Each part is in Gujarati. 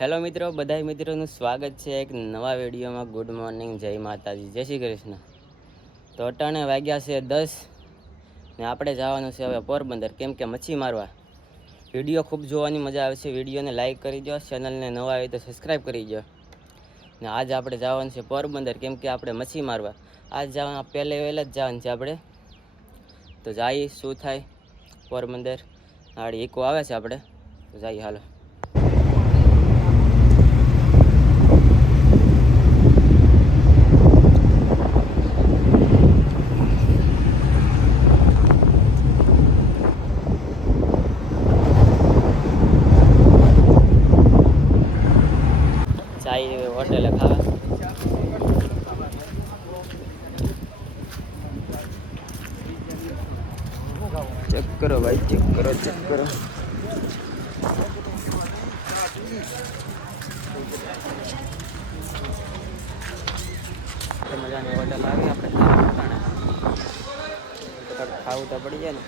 હેલો મિત્રો, બધા મિત્રોનું સ્વાગત છે એક નવા વિડીયોમાં. ગુડ મોર્નિંગ, જય માતાજી, જય શ્રી કૃષ્ણ. તો અટાણે વાગ્યા છે 10 ને આપણે જવાનું છે હવે પોરબંદર, કેમ કે મચ્છી મારવા. વિડીયો ખૂબ જોવાની મજા આવે છે. વિડીયોને લાઇક કરી દો, ચેનલને નવા આવે તો સબસ્ક્રાઈબ કરી દો. ને આજ આપણે જવાનું છે પોરબંદર, કેમ કે આપણે મચ્છી મારવા આજ જવા વહેલા જ જવાનું છે આપણે. તો જઈએ શું થાય પોરબંદર. આડી ઇકો આવે છે આપણે, તો જઈએ હાલો. ચાય હોટેલે ખાવા. ચેક કરો ભાઈ, ચેક કરો, ચેક કરો. મજાની હોટલ આવી આપણે ખાવું તો પડી જાય ને.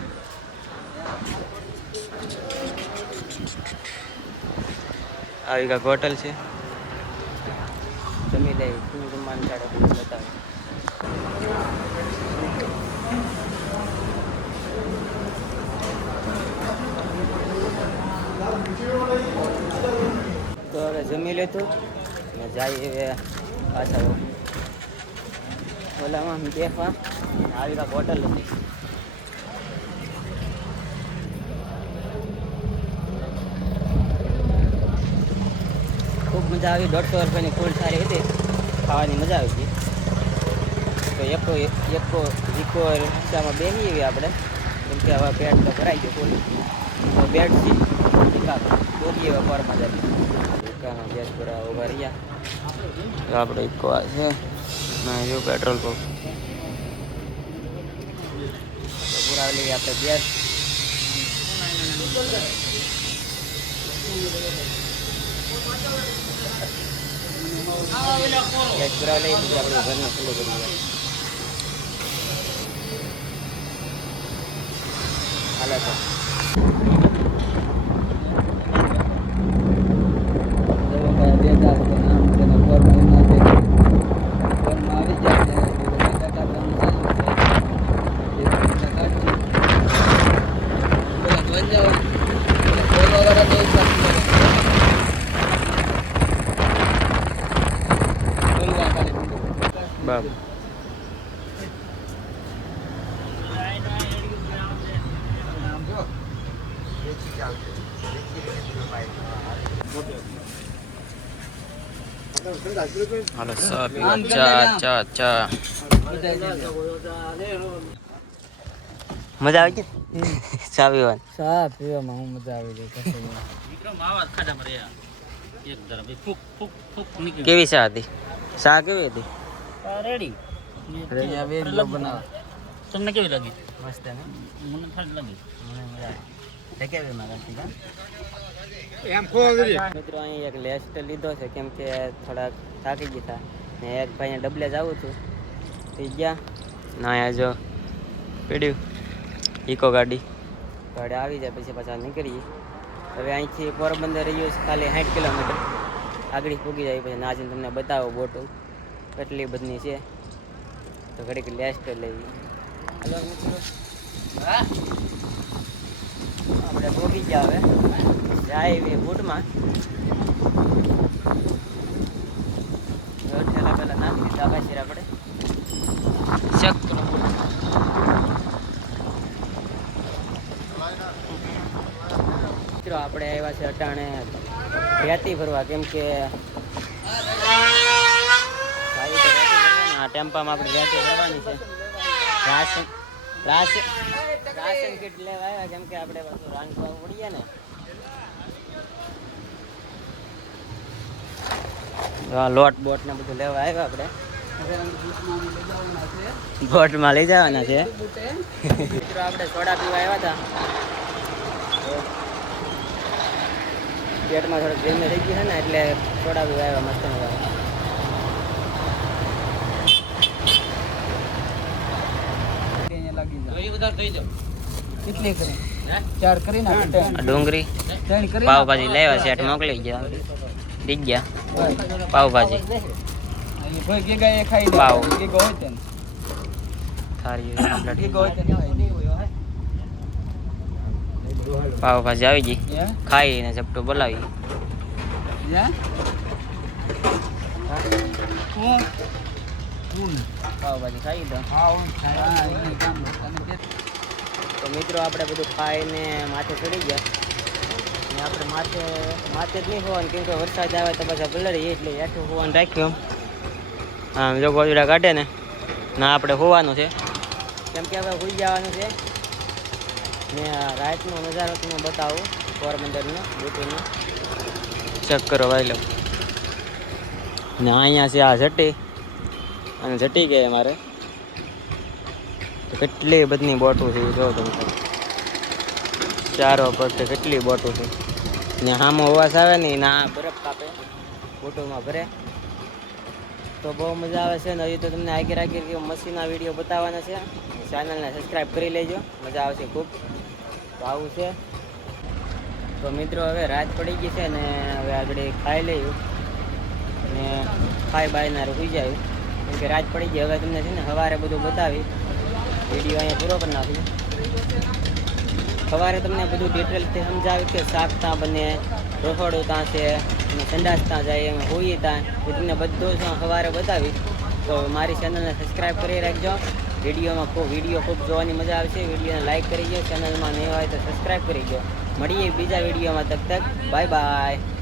આવી કાંઈક હોટલ છે, જમી લે. શું જમવાનું ચાલે બતાવે. તો હવે જમી લેતું ને જાય હવે પાછા ઓલામાં દેખવા. આવી કાંઈક હોટલ હતી. ખૂબ મજા આવી. 150 રૂપિયાની ફૂલ સારી હતી, ખાવાની મજા આવી ગઈ. તો એકો ઈકો રિક્ષામાં બેસી એવી આપણે, કેમ કે હવે પેટ તો ભરાઈ ગયો ફૂલ. તો બેડ છે બોગી એવા પોરમાં જાય. ઈકામાં ગેસ પૂરા ઉભા રહ્યા. આપણે ઈકો આ છે ના, જો પેટ્રોલ પંપ પૂરા લઈએ આપણે ગેસ. ગેસ પૂરા લઈ પછી આપણે ઘરને ખુલ્લું કરીએ. હાલો તો બાબુ હાલો ચા પીવા. ચા મજા આવી ગઈ ચા પીવાની. ચા પીવામાં હું મજા આવી ગઈ. કેવી ચા હતી? ચા કેવી હતી? રેડી બનાવ. તમને કેવી લાગી? મસ્ત ને? મને ખાલી લાગી. મને મજા આવી. કેવી મારા મિત્રો અહીં એક લેસ્ટ લીધો છે, કેમ કે થોડાક થાકી ગયા ને એક ભાઈને ડબલે જવું હતું. થઈ ગયા ના, અહીંયા જો પીડ્યું ઇકો ગાડી આવી જાય પછી પાછા નીકળીએ. હવે અહીંથી પોરબંદર રહ્યું છે ખાલી 60 કિલોમીટર. આગળ પૂગી જાય પછી નાજીને તમને બતાવો બોટો કેટલી બધી છે. તો ઘડીક લેસ્ટ લેવી. હલો મિત્રો, આપણે પૂગી ગયા. હવે જાય બૂટમાં ઠેલા પેલા નાખી દીધા પાછી આપણે ચેક કરો. મિત્રો આપણે આવ્યા છે અટાણે રેતી ભરવા, કેમ કે આ ટેમ્પામાં આપણે રેતી ભરવાની છે. રાશન કીટ લેવા આવ્યા, કેમ કે આપણે બધું રાંધવા પડીએ ને. લોટ બોટ ને બધું લેવા આવ્યા આપણે. બોટમાં લઈ જવાના છે. મિત્રો આપણે સોડા પીવા આવ્યા હતા, પેટમાં થોડુંક ગરમી થઈ ગઈ છે ને, એટલે સોડા પીવા આવ્યા મસ્ત મજા. કેટલી કરી? 4 કરી નાખ. ડુંગળી પાવભાજી લેવા સેટ મોકલી ગયા. ડીગ ગયા પાવભાજી પાવ થાળી પાવભાજી આવી ગઈ ખાઈને ચપટું બોલાવી પાવભાજી ખાઈ દો તો મિત્રો આપણે બધું ખાઈને માથે ચડી ગયા ને આપણે માથે જ નહીં હોવાનું કેમ કે વરસાદ આવે તો પાછા પલળી એટલે હેઠું હોવાનું રાખ્યું આમ જો ગોદડા કાઢે ને ના આપણે હોવાનું છે કેમ કે હવે હોઈ જવાનું છે ને રાતનો નજારો તમને બતાવું પોરબંદરનો બોટીનો ચેક કરો ભાઈ લો ને અહીંયા છે આ જટી અને જટી ગઈ અમારે કેટલી બધી બોટો છે જો તમે ચારો પર કેટલી બોટો છે ને આમાં અવાજ આવે ને ના બરફ કાપે બોટોમાં ભરે તો બહુ મજા આવે છે ને હજી તો તમને આગળ મસીના વિડીયો બતાવવાના છે ચેનલને સબસ્ક્રાઈબ કરી લેજો મજા આવશે ખૂબ તો આવું છે તો મિત્રો હવે રાત પડી ગઈ છે ને હવે આગળ ખાઈ લઈએ ને ખાઈ બાયના રૂકી જાય કેમ કે રાત પડી ગઈ હવે તમને છે ને સવારે બધું બતાવી વિડીયો અહીંયા પૂરો કરી નાખ્યો સવારે તમને બધું ડિટેલથી સમજાવ્યું કે શાક ત્યાં બને રસોડું ત્યાં છે અને સંડાસ ત્યાં જાય એમ હોઈએ ત્યાં એ તમને બધું સવારે બતાવી તો મારી ચેનલને સબસ્ક્રાઈબ કરી રાખજો વિડીયો ખૂબ જોવાની મજા આવશે વિડીયોને લાઈક કરી દો ચેનલમાં નહીં હોય તો સબસ્ક્રાઈબ કરી દો મળીએ બીજા વિડીયોમાં તક બાય બાય